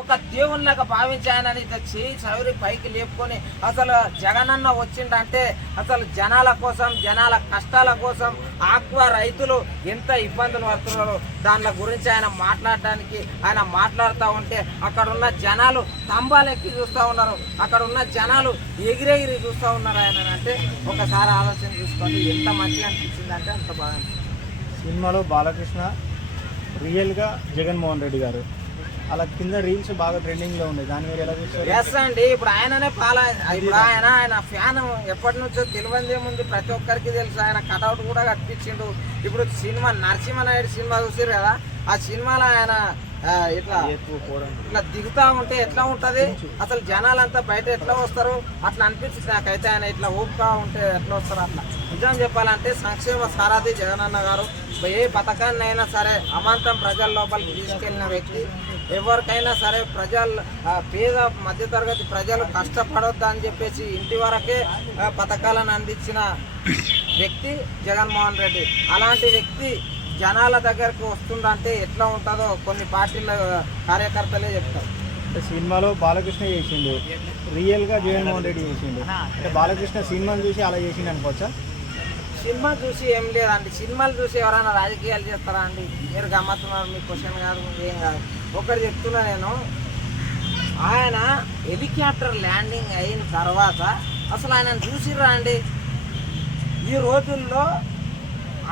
ఒక దేవుళ్ళగా భావించి ఆయనని చేయి చవిరి పైకి లేపుకొని అసలు జగనన్న వచ్చిందంటే అసలు జనాల కోసం, జనాల కష్టాల కోసం, ఆక్వా రైతులు ఎంత ఇబ్బందులు పడుతున్నారో దాని గురించి ఆయన మాట్లాడడానికి ఆయన మాట్లాడుతూ ఉంటే అక్కడ ఉన్న జనాలు తంబాలెక్కి చూస్తూ ఉన్నారు, అక్కడ ఉన్న జనాలు ఎగిరెగిరి చూస్తూ ఉన్నారు. ఆయన అంటే ఒకసారి ఆలోచన చూసుకోండి, ఎంత మంచిగా అనిపించిందంటే అంత బాగా అనిపించింది. సినిమాలో బాలకృష్ణ రియల్గా జగన్మోహన్ రెడ్డి గారు అలా కింద రీల్స్ బాగా ట్రెండింగ్లో ఉన్నాయి, దాని మీద ఎలా చూస్తారు? ఎస్ అండి, ఇప్పుడు ఆయననే ఇప్పుడు ఆయన ఫ్యాన్ ఎప్పటి నుంచో తెలియదే ముందు ప్రతి ఒక్కరికి తెలుసు. ఆయన కటౌట్ కూడా కట్టించిండు. ఇప్పుడు సినిమా నరసింహనాయుడు సినిమా చూసారు కదా, ఆ సినిమాలో ఆయన ఇట్లా దిగుతా ఉంటే ఎట్లా ఉంటుంది, అసలు జనాలంతా బయట ఎట్లా వస్తారు అట్లా అనిపించింది నాకైతే. ఆయన ఇట్లా ఊపుతా ఉంటే ఎట్లా వస్తారు అట్లా. నిజం చెప్పాలంటే సంక్షేమ సారథి జగనన్న గారు ఏ పథకాన్ని అయినా సరే అమాంతం ప్రజల లోపలికి తీసుకెళ్లిన వ్యక్తి. ఎవరికైనా సరే పేద మధ్యతరగతి ప్రజలు కష్టపడొద్దు అని చెప్పేసి ఇంటి వరకే పథకాలను అందించిన వ్యక్తి జగన్మోహన్ రెడ్డి. అలాంటి వ్యక్తి జనాల దగ్గరకు వస్తుందంటే ఎట్లా ఉంటుందో కొన్ని పార్టీల కార్యకర్తలే చెప్తారు. సినిమాలో బాలకృష్ణ చేసిండు, రియల్గా జగన్మోహన్ రెడ్డి చేసిండు. అంటే బాలకృష్ణ సినిమాను చూసి అలా చేసిండు అనుకోవచ్చా? సినిమా చూసి ఏం లేదండి, సినిమాలు చూసి ఎవరైనా రాజకీయాలు చేస్తారా అండి? మీరు గమ్మత్తున్నారు, మీ క్వశ్చన్ కాదు, ఏం కాదు. ఒకటి చెప్తున్నా నేను, ఆయన హెలికాప్టర్ ల్యాండింగ్ అయిన తర్వాత అసలు ఆయన చూసిర్రా అండి? ఈ రోజుల్లో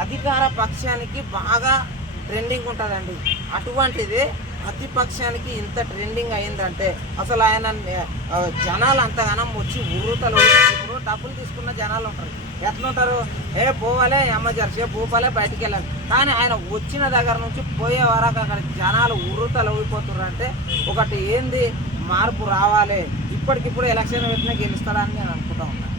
అధికార పక్షానికి బాగా ట్రెండింగ్ ఉంటుందండి, అటువంటిది ప్రతిపక్షానికి ఇంత ట్రెండింగ్ అయిందంటే అసలు ఆయన జనాలు అంతగానం వచ్చి ఉర్రుతలు. ఇప్పుడు డబ్బులు తీసుకున్న జనాలు ఉంటారు, ఎట్లుంటారు, పోవాలే ఎమర్జెన్సీ పోవాలే బయటికి వెళ్ళాలి. కానీ ఆయన వచ్చిన దగ్గర నుంచి పోయే వరకు అక్కడ జనాలు ఉర్రుతలు ఊగిపోతున్నారు. అంటే ఒకటి ఏంది, మార్పు రావాలి, ఇప్పటికిప్పుడు ఎలక్షన్ పెట్టినా గెలుస్తాడని నేను అనుకుంటా ఉన్నాను.